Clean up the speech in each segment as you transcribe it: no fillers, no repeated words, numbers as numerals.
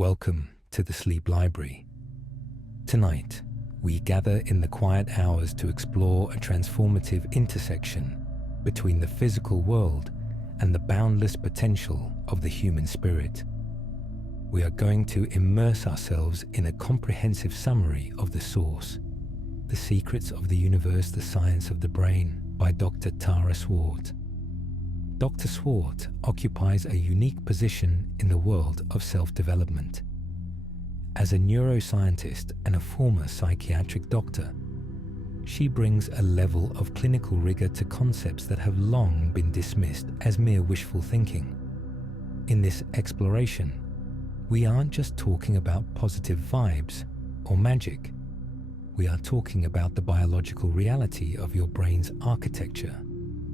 Welcome to the Sleep Library. Tonight, we gather in the quiet hours to explore a transformative intersection between the physical world and the boundless potential of the human spirit. We are going to immerse ourselves in a comprehensive summary of The Source, The Secrets of the Universe, the Science of the Brain by Dr. Tara Swart. Dr. Swart occupies a unique position in the world of self-development. As a neuroscientist and a former psychiatric doctor, she brings a level of clinical rigor to concepts that have long been dismissed as mere wishful thinking. In this exploration, we aren't just talking about positive vibes or magic. We are talking about the biological reality of your brain's architecture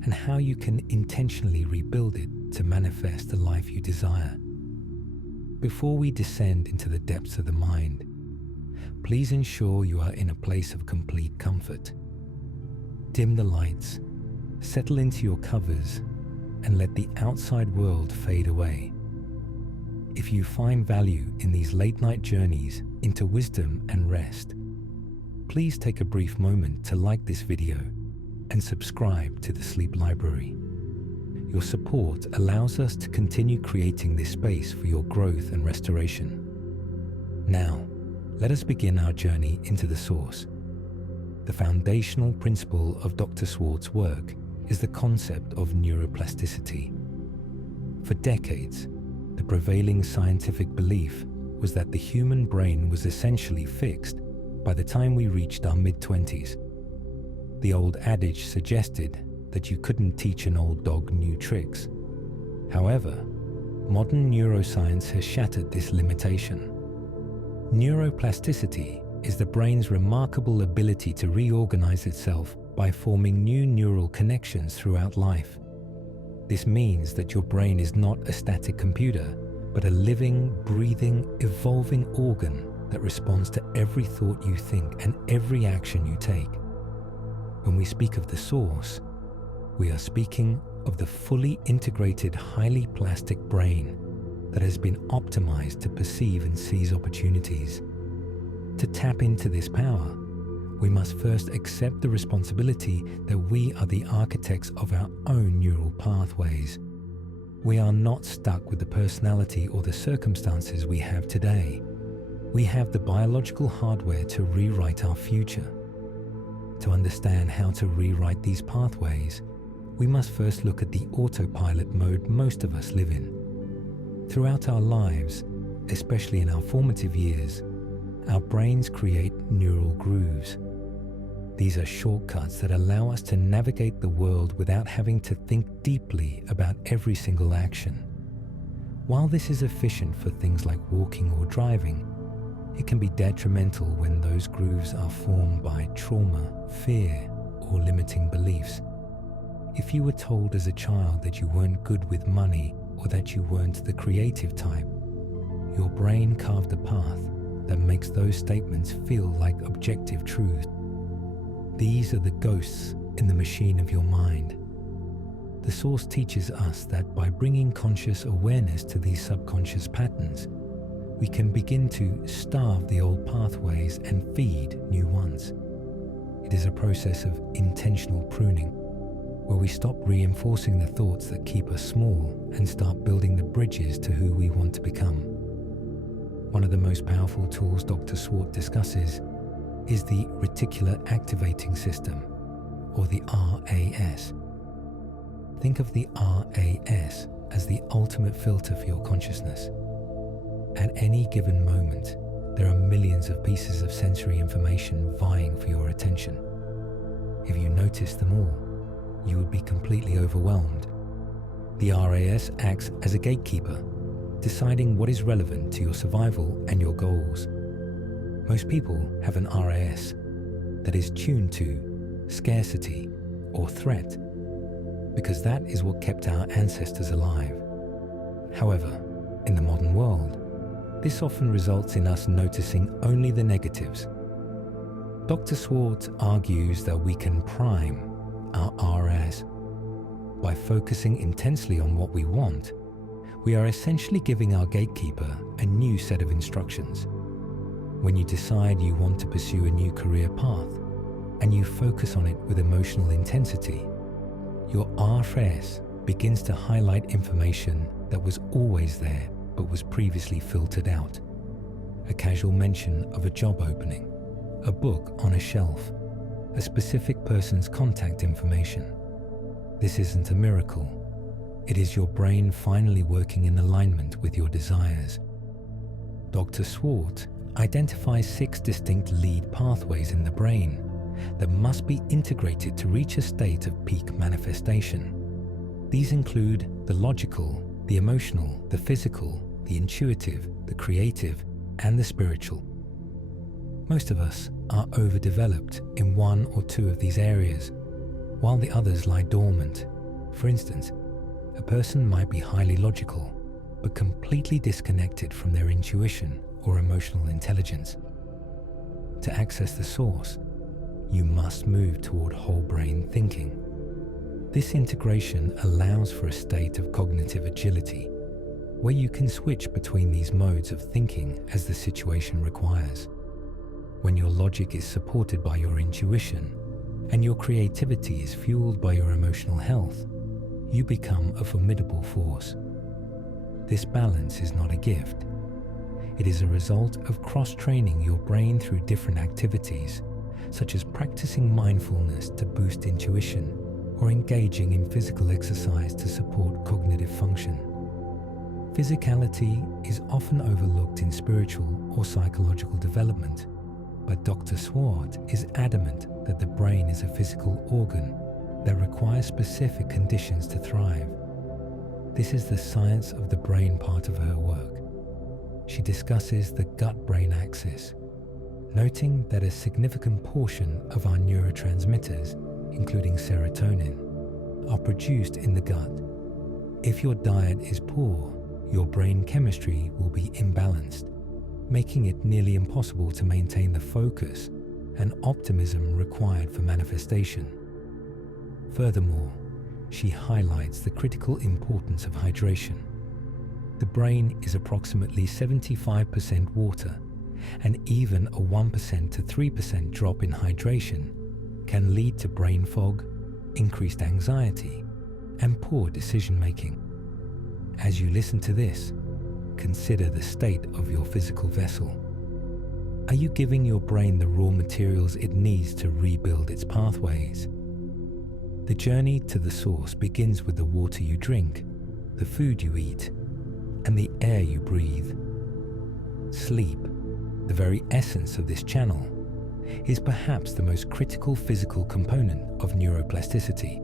and how you can intentionally rebuild it to manifest the life you desire. Before we descend into the depths of the mind, please ensure you are in a place of complete comfort. Dim the lights, settle into your covers, and let the outside world fade away. If you find value in these late-night journeys into wisdom and rest, please take a brief moment to like this video and subscribe to the Sleep Library. Your support allows us to continue creating this space for your growth and restoration. Now, let us begin our journey into the source. The foundational principle of Dr. Swart's work is the concept of neuroplasticity. For decades, the prevailing scientific belief was that the human brain was essentially fixed by the time we reached our mid-20s. The old adage suggested that you couldn't teach an old dog new tricks. However, modern neuroscience has shattered this limitation. Neuroplasticity is the brain's remarkable ability to reorganize itself by forming new neural connections throughout life. This means that your brain is not a static computer, but a living, breathing, evolving organ that responds to every thought you think and every action you take. When we speak of the source, we are speaking of the fully integrated, highly plastic brain that has been optimized to perceive and seize opportunities. To tap into this power, we must first accept the responsibility that we are the architects of our own neural pathways. We are not stuck with the personality or the circumstances we have today. We have the biological hardware to rewrite our future. To understand how to rewrite these pathways, we must first look at the autopilot mode most of us live in. Throughout our lives, especially in our formative years, our brains create neural grooves. These are shortcuts that allow us to navigate the world without having to think deeply about every single action. While this is efficient for things like walking or driving, it can be detrimental when those grooves are formed by trauma, fear, or limiting beliefs. If you were told as a child that you weren't good with money or that you weren't the creative type, your brain carved a path that makes those statements feel like objective truth. These are the ghosts in the machine of your mind. The Source teaches us that by bringing conscious awareness to these subconscious patterns, we can begin to starve the old pathways and feed new ones. It is a process of intentional pruning, where we stop reinforcing the thoughts that keep us small and start building the bridges to who we want to become. One of the most powerful tools Dr. Swart discusses is the reticular activating system, or the RAS. Think of the RAS as the ultimate filter for your consciousness. At any given moment, there are millions of pieces of sensory information vying for your attention. If you noticed them all, you would be completely overwhelmed. The RAS acts as a gatekeeper, deciding what is relevant to your survival and your goals. Most people have an RAS that is tuned to scarcity or threat, because that is what kept our ancestors alive. However, in the modern world, this often results in us noticing only the negatives. Dr. Swart argues that we can prime our RAS by focusing intensely on what we want. We are essentially giving our gatekeeper a new set of instructions. When you decide you want to pursue a new career path and you focus on it with emotional intensity, your RS begins to highlight information that was always there but was previously filtered out. A casual mention of a job opening, a book on a shelf, a specific person's contact information. This isn't a miracle. It is your brain finally working in alignment with your desires. Dr. Swart identifies 6 distinct lead pathways in the brain that must be integrated to reach a state of peak manifestation. These include the logical, the emotional, the physical, the intuitive, the creative, and the spiritual. Most of us are overdeveloped in one or two of these areas, while the others lie dormant. For instance, a person might be highly logical, but completely disconnected from their intuition or emotional intelligence. To access the source, you must move toward whole brain thinking. This integration allows for a state of cognitive agility, where you can switch between these modes of thinking as the situation requires. When your logic is supported by your intuition, and your creativity is fueled by your emotional health, you become a formidable force. This balance is not a gift. It is a result of cross-training your brain through different activities, such as practicing mindfulness to boost intuition or engaging in physical exercise to support cognitive function. Physicality is often overlooked in spiritual or psychological development, but Dr. Swart is adamant that the brain is a physical organ that requires specific conditions to thrive. This is the science of the brain part of her work. She discusses the gut-brain axis, noting that a significant portion of our neurotransmitters, including serotonin, are produced in the gut. If your diet is poor, your brain chemistry will be imbalanced, making it nearly impossible to maintain the focus and optimism required for manifestation. Furthermore, she highlights the critical importance of hydration. The brain is approximately 75% water, and even a 1% to 3% drop in hydration can lead to brain fog, increased anxiety, and poor decision-making. As you listen to this, consider the state of your physical vessel. Are you giving your brain the raw materials it needs to rebuild its pathways? The journey to the source begins with the water you drink, the food you eat, and the air you breathe. Sleep, the very essence of this channel, is perhaps the most critical physical component of neuroplasticity.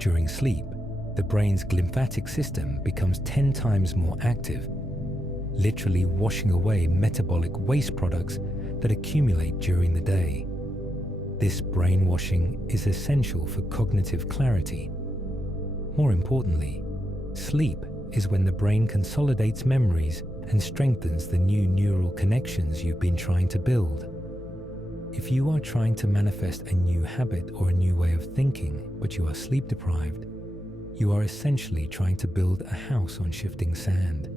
During sleep, the brain's glymphatic system becomes 10 times more active, literally washing away metabolic waste products that accumulate during the day. This brainwashing is essential for cognitive clarity. More importantly, sleep is when the brain consolidates memories and strengthens the new neural connections you've been trying to build. If you are trying to manifest a new habit or a new way of thinking, but you are sleep deprived, you are essentially trying to build a house on shifting sand.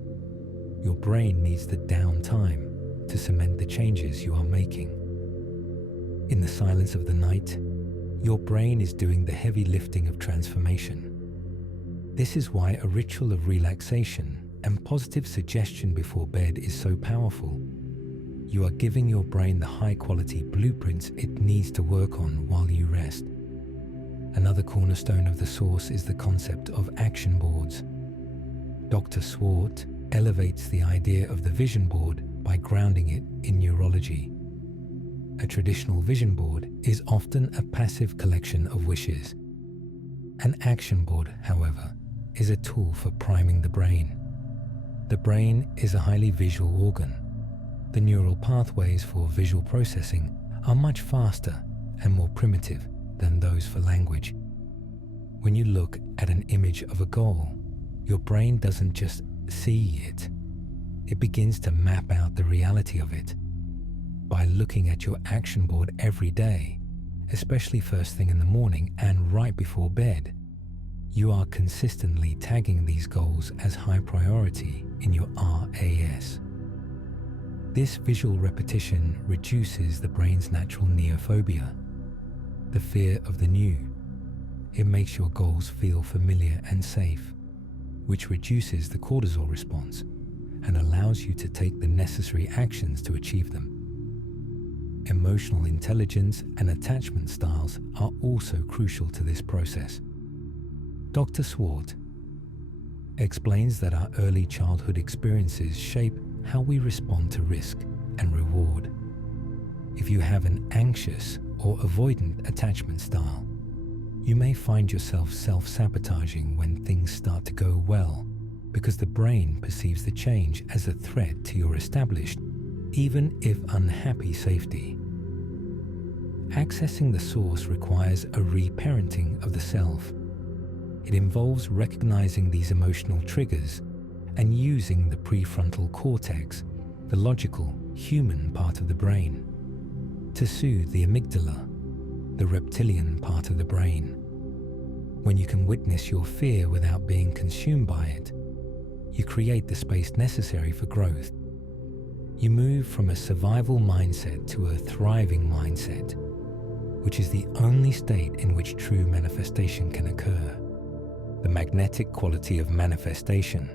Your brain needs the downtime to cement the changes you are making. In the silence of the night, your brain is doing the heavy lifting of transformation. This is why a ritual of relaxation and positive suggestion before bed is so powerful. You are giving your brain the high-quality blueprints it needs to work on while you rest. Another cornerstone of the source is the concept of action boards. Dr. Swart elevates the idea of the vision board by grounding it in neurology. A traditional vision board is often a passive collection of wishes. An action board, however, is a tool for priming the brain. The brain is a highly visual organ. The neural pathways for visual processing are much faster and more primitive than those for language. When you look at an image of a goal, your brain doesn't just see it. It begins to map out the reality of it. By looking at your action board every day, especially first thing in the morning and right before bed, You are consistently tagging these goals as high priority in your RAS. This visual repetition reduces the brain's natural neophobia, the fear of the new. It makes your goals feel familiar and safe, which reduces the cortisol response and allows you to take the necessary actions to achieve them. Emotional intelligence and attachment styles are also crucial to this process. Dr. Swart explains that our early childhood experiences shape how we respond to risk and reward. If you have an anxious or avoidant attachment style, you may find yourself self-sabotaging when things start to go well, because the brain perceives the change as a threat to your established, even if unhappy, safety. Accessing the source requires a reparenting of the self. It involves recognizing these emotional triggers and using the prefrontal cortex, the logical, human part of the brain, to soothe the amygdala, the reptilian part of the brain. When you can witness your fear without being consumed by it, you create the space necessary for growth. You move from a survival mindset to a thriving mindset, which is the only state in which true manifestation can occur. The magnetic quality of manifestation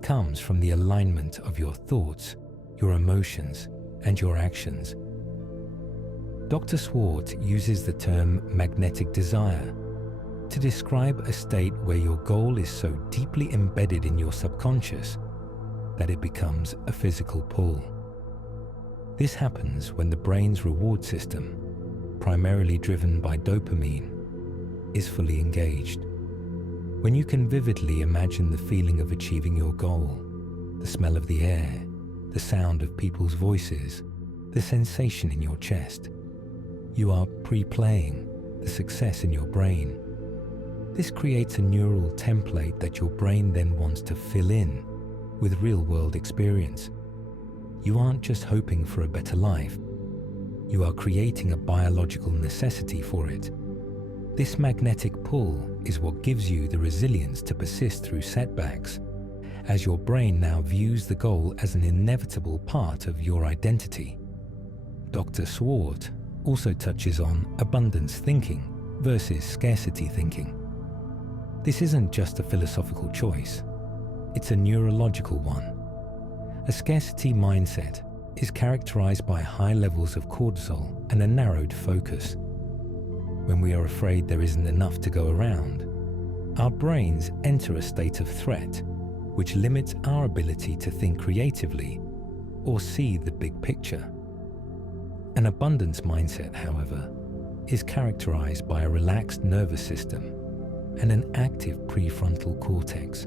comes from the alignment of your thoughts, your emotions, and your actions. Dr. Swart uses the term magnetic desire to describe a state where your goal is so deeply embedded in your subconscious that it becomes a physical pull. This happens when the brain's reward system, primarily driven by dopamine, is fully engaged. When you can vividly imagine the feeling of achieving your goal, the smell of the air, the sound of people's voices, the sensation in your chest, you are pre-playing the success in your brain. This creates a neural template that your brain then wants to fill in with real-world experience. You aren't just hoping for a better life. You are creating a biological necessity for it. This magnetic pull is what gives you the resilience to persist through setbacks, as your brain now views the goal as an inevitable part of your identity. Dr. Swart also touches on abundance thinking versus scarcity thinking. This isn't just a philosophical choice, it's a neurological one. A scarcity mindset is characterized by high levels of cortisol and a narrowed focus. When we are afraid there isn't enough to go around, our brains enter a state of threat, which limits our ability to think creatively or see the big picture. An abundance mindset, however, is characterized by a relaxed nervous system and an active prefrontal cortex.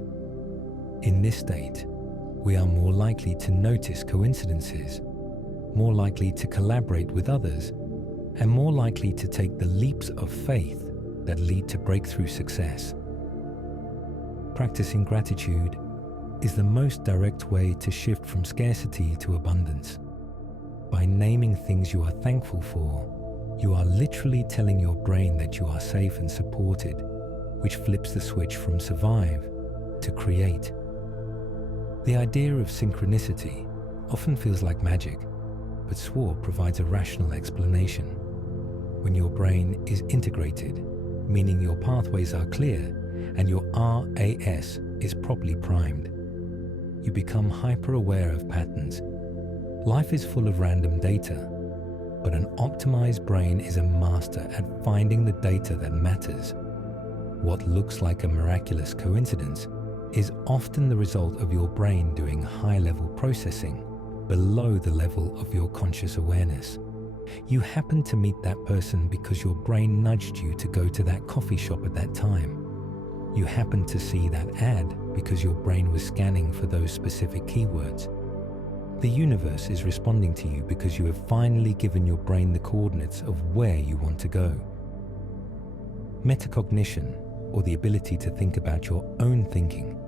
In this state, we are more likely to notice coincidences, more likely to collaborate with others, and more likely to take the leaps of faith that lead to breakthrough success. Practicing gratitude is the most direct way to shift from scarcity to abundance. By naming things you are thankful for, you are literally telling your brain that you are safe and supported, which flips the switch from survive to create. The idea of synchronicity often feels like magic, but Swart provides a rational explanation. When your brain is integrated, meaning your pathways are clear and your RAS is properly primed, you become hyper-aware of patterns. Life is full of random data, but an optimized brain is a master at finding the data that matters. What looks like a miraculous coincidence is often the result of your brain doing high-level processing below the level of your conscious awareness. You happen to meet that person because your brain nudged you to go to that coffee shop at that time. You happen to see that ad because your brain was scanning for those specific keywords. The universe is responding to you because you have finally given your brain the coordinates of where you want to go. Metacognition, or the ability to think about your own thinking,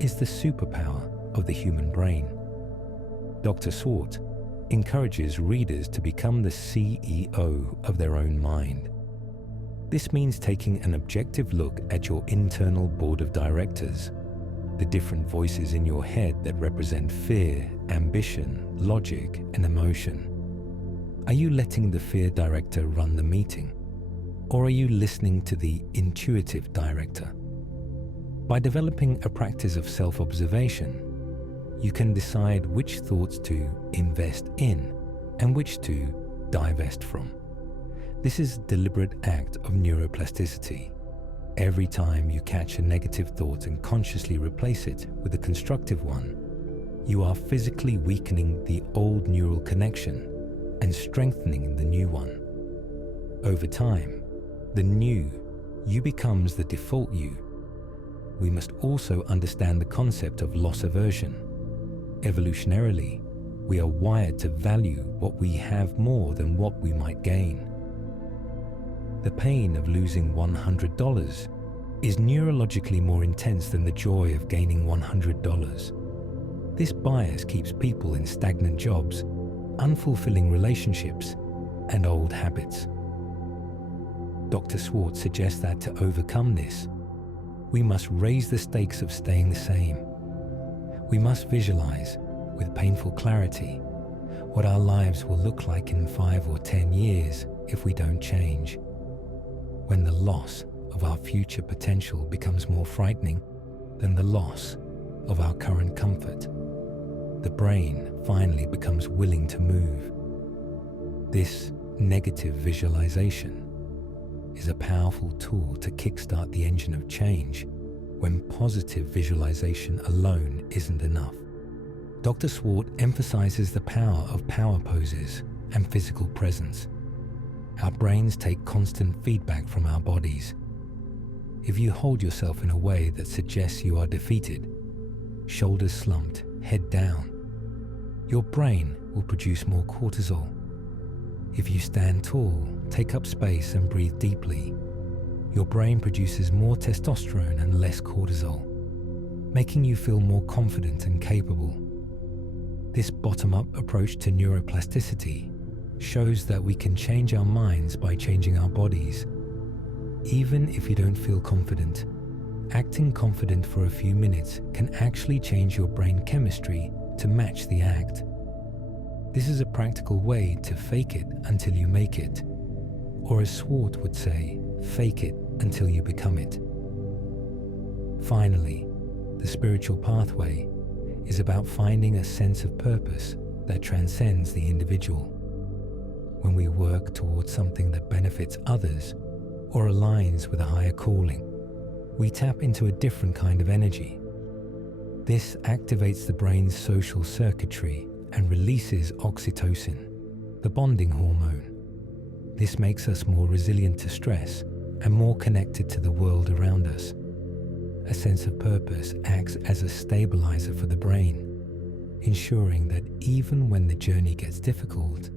is the superpower of the human brain. Dr. Swart encourages readers to become the CEO of their own mind. This means taking an objective look at your internal board of directors, the different voices in your head that represent fear, ambition, logic, and emotion. Are you letting the fear director run the meeting? Or are you listening to the intuitive director? By developing a practice of self-observation, you can decide which thoughts to invest in and which to divest from. This is a deliberate act of neuroplasticity. Every time you catch a negative thought and consciously replace it with a constructive one, you are physically weakening the old neural connection and strengthening the new one. Over time, the new you becomes the default you. We must also understand the concept of loss aversion. Evolutionarily, we are wired to value what we have more than what we might gain. The pain of losing $100 is neurologically more intense than the joy of gaining $100. This bias keeps people in stagnant jobs, unfulfilling relationships, and old habits. Dr. Swart suggests that to overcome this, we must raise the stakes of staying the same. We must visualize, with painful clarity, what our lives will look like in 5 or 10 years if we don't change. When the loss of our future potential becomes more frightening than the loss of our current comfort, the brain finally becomes willing to move. This negative visualization is a powerful tool to kickstart the engine of change when positive visualization alone isn't enough. Dr. Swart emphasizes the power of power poses and physical presence. Our brains take constant feedback from our bodies. If you hold yourself in a way that suggests you are defeated, shoulders slumped, head down, your brain will produce more cortisol. If you stand tall, take up space and breathe deeply, your brain produces more testosterone and less cortisol, making you feel more confident and capable. This bottom-up approach to neuroplasticity shows that we can change our minds by changing our bodies. Even if you don't feel confident, acting confident for a few minutes can actually change your brain chemistry to match the act. This is a practical way to fake it until you make it, or as Swart would say, fake it until you become it. Finally, the spiritual pathway is about finding a sense of purpose that transcends the individual. When we work towards something that benefits others or aligns with a higher calling, we tap into a different kind of energy. This activates the brain's social circuitry and releases oxytocin, the bonding hormone. This makes us more resilient to stress and more connected to the world around us. A sense of purpose acts as a stabilizer for the brain, ensuring that even when the journey gets difficult,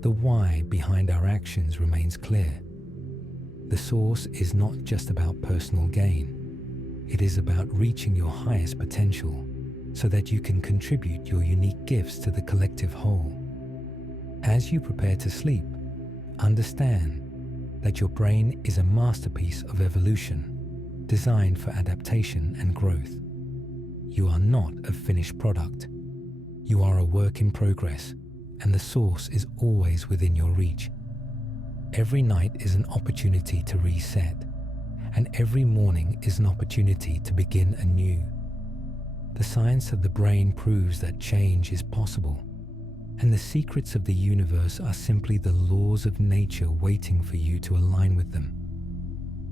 the why behind our actions remains clear. The source is not just about personal gain. It is about reaching your highest potential so that you can contribute your unique gifts to the collective whole. As you prepare to sleep, understand that your brain is a masterpiece of evolution, designed for adaptation and growth. You are not a finished product. You are a work in progress, and the source is always within your reach. Every night is an opportunity to reset, and every morning is an opportunity to begin anew. The science of the brain proves that change is possible, and the secrets of the universe are simply the laws of nature waiting for you to align with them.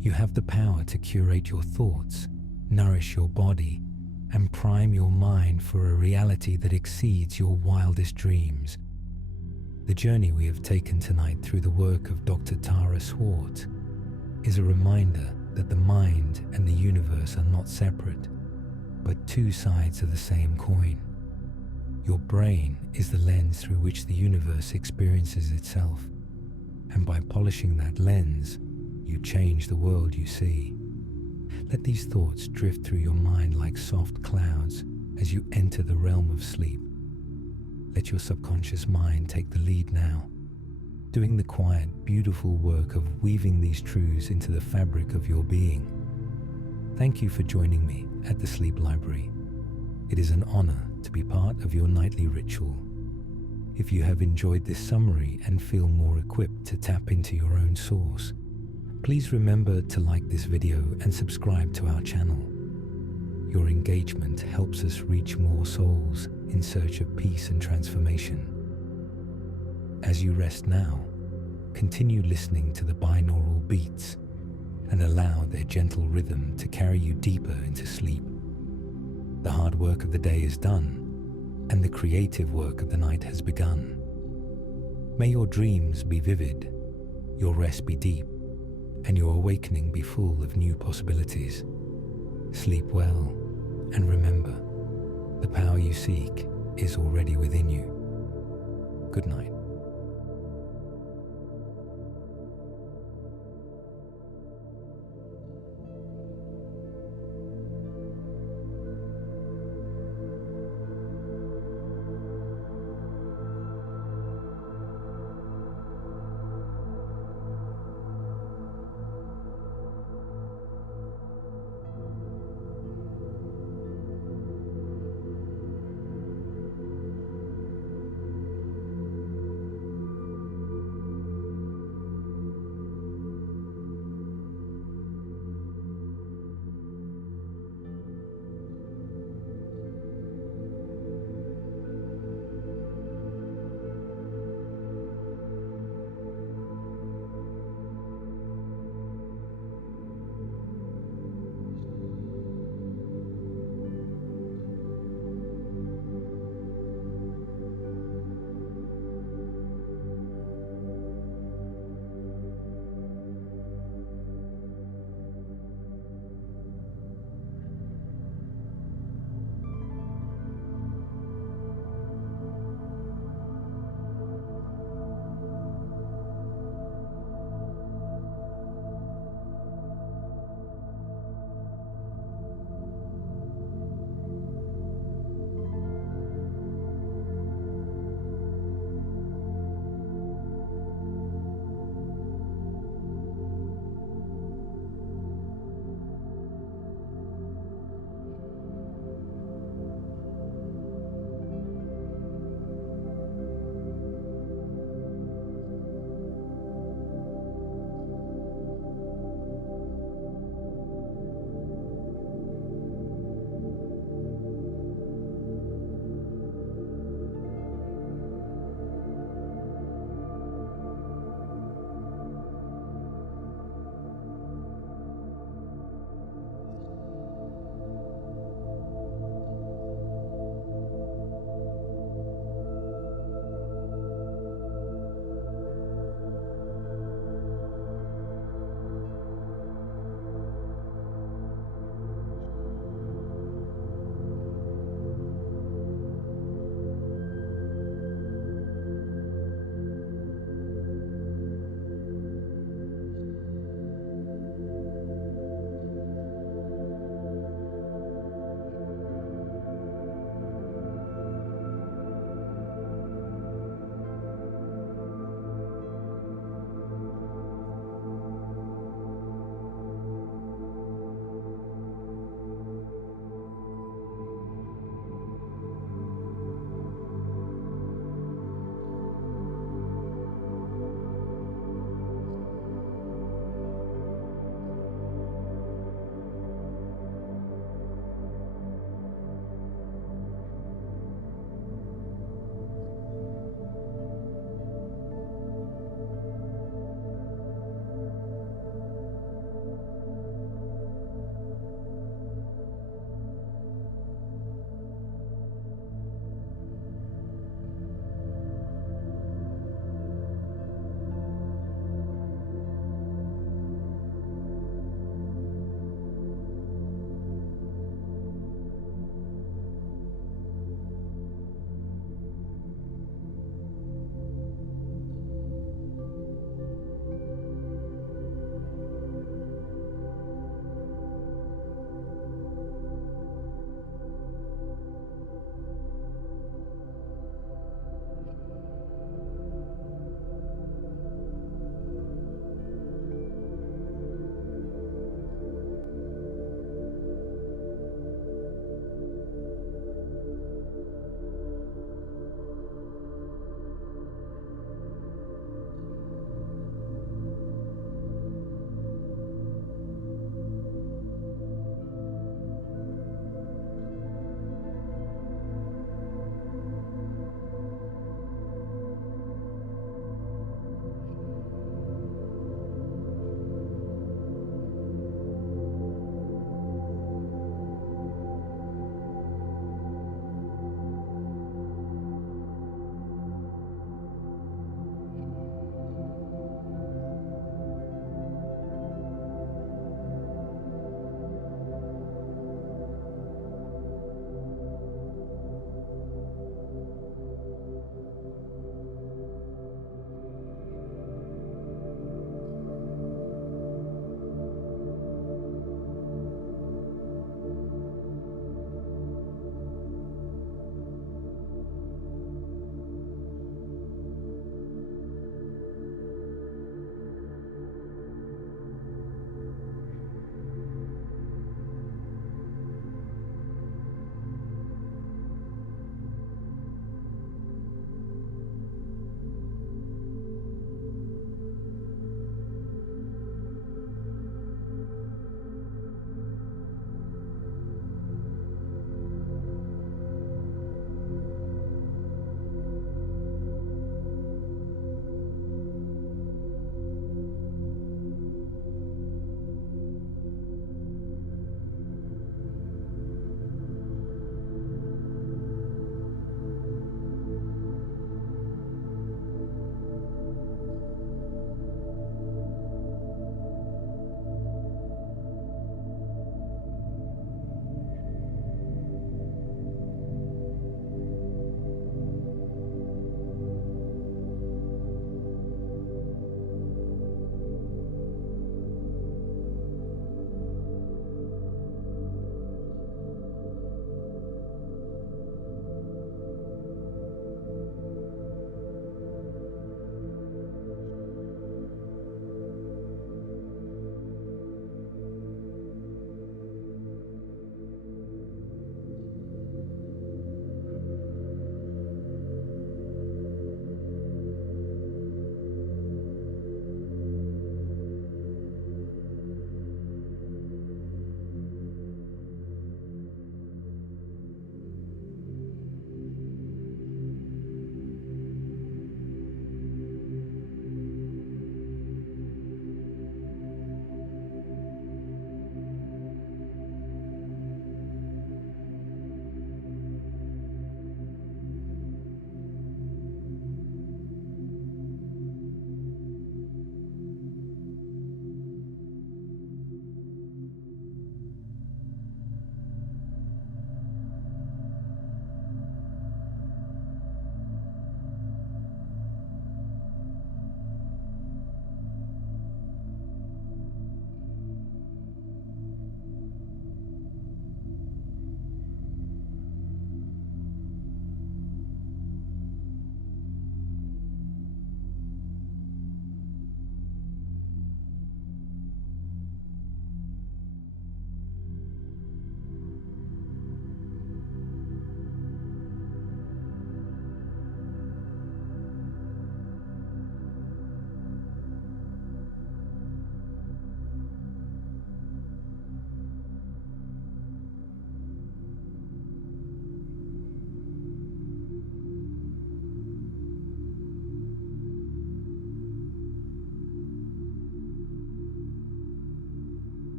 You have the power to curate your thoughts, nourish your body, and prime your mind for a reality that exceeds your wildest dreams. The journey we have taken tonight through the work of Dr. Tara Swart is a reminder that the mind and the universe are not separate, but two sides of the same coin. Your brain is the lens through which the universe experiences itself, and by polishing that lens, you change the world you see. Let these thoughts drift through your mind like soft clouds as you enter the realm of sleep. Let your subconscious mind take the lead now. doing the quiet, beautiful work of weaving these truths into the fabric of your being. Thank you for joining me at the Sleep Library. It is an honor to be part of your nightly ritual. If you have enjoyed this summary and feel more equipped to tap into your own source, please remember to like this video and subscribe to our channel. Your engagement helps us reach more souls in search of peace and transformation. As you rest now, continue listening to the binaural beats and allow their gentle rhythm to carry you deeper into sleep. The hard work of the day is done, and the creative work of the night has begun. May your dreams be vivid, your rest be deep, and your awakening be full of new possibilities. Sleep well, and remember, the power you seek is already within you. Good night.